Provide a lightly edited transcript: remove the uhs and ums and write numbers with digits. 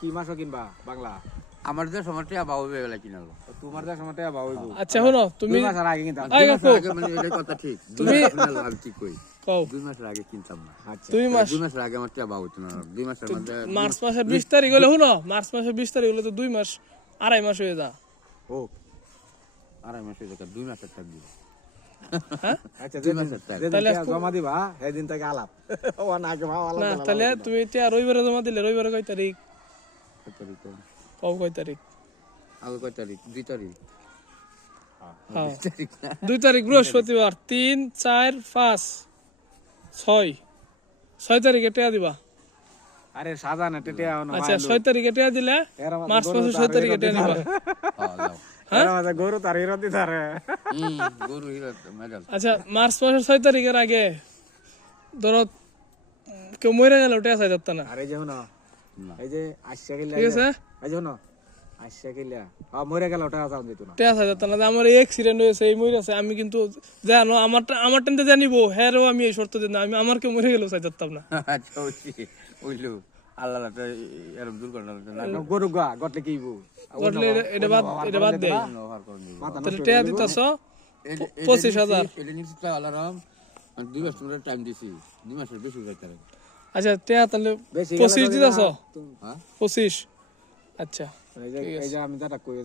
কি মাছও কিনবা বাংলা আমার যে সময়টা বাবু বেলা কিনালো তোমার যা সময়টা বাবুই আচ্ছা শোনো তুমি 2 মাস আগে কিনতাম আই কাকু মানে এটা কথা ঠিক তুমি আমি কি কই কও 2 মাসের আগে কিনতাম না আচ্ছা 2 মাস 2 মাসের আগে আমার টিয়া বাবু না 2 মাসের মধ্যে মার্চ মাসের 20 তারিখ হলে শুনো মার্চ মাসের 20 তারিখ হলে তো 2 মাস 2.5 মাস হয়ে যা ও আড়াই মাস হয়ে যাবে 2 মাসের টাকা দিব হ্যাঁ আচ্ছা দুই মাসের টাকা। তাহলে জমা দিবা সেদিন থেকে আলাপ ও না আগে ভাও আলাপ না করলাম। তাহলে তুমি এটা রবিবারে জমা দিলে রবিবারে কয় তারিখ কত তারিখ কও কয় তারিখ আগে কয় তারিখ 2 তারিখ হ্যাঁ 2 তারিখ না 2 তারিখ বৃহস্পতিবার 3 4 5 6 তারিখে টেয়া দিবা আরে সাজান টেটিয়া আচ্ছা 6 তারিখে টেয়া দিলে মার্চ মাসের 6 তারিখে টেয়া নিবা হ্যাঁ দাও এর মাঝে গরু তার হিরো দিতারে গরু হিরো মেডাল আচ্ছা মার্চ মাসের 6 তারিখের আগে ধরো কেউ মরে গেল টেয়া চাই যাচ্ছে না আরে যেও না এই যে আশা কিলা ঠিক আছে এই যেও না আশা কিলা মরে গেল ওটা যাও দিত না টেয়া চাই যাচ্ছে না যে আমার এই অ্যাক্সিডেন্ট হয়েছে এই মরে আছে আমি কিন্তু জানো আমার টেনতে জানিব হ্যাঁ আমি এই শর্ত দিন আমি আমার কেউ মরে গেল চাই যাতাম না আচ্ছা ওইলো আল্লাহ এরকম দুর্ঘটনা না গরু গা গটলে কিবু ঘটলে এটা বাদ দে ব্যবহার করে দিব মাথা তাহলে টেয়া দিতাছ 25,000 এটা নিশ্চিত আলারাম 2 মাস ধরে টাইম দিছি 2 মাসের বেশি যাইতে পারে আচ্ছা টেয়া তাহলে বেশি 25 দিতাছ হ্যাঁ 25 আচ্ছা এই যে আমি দাদা কই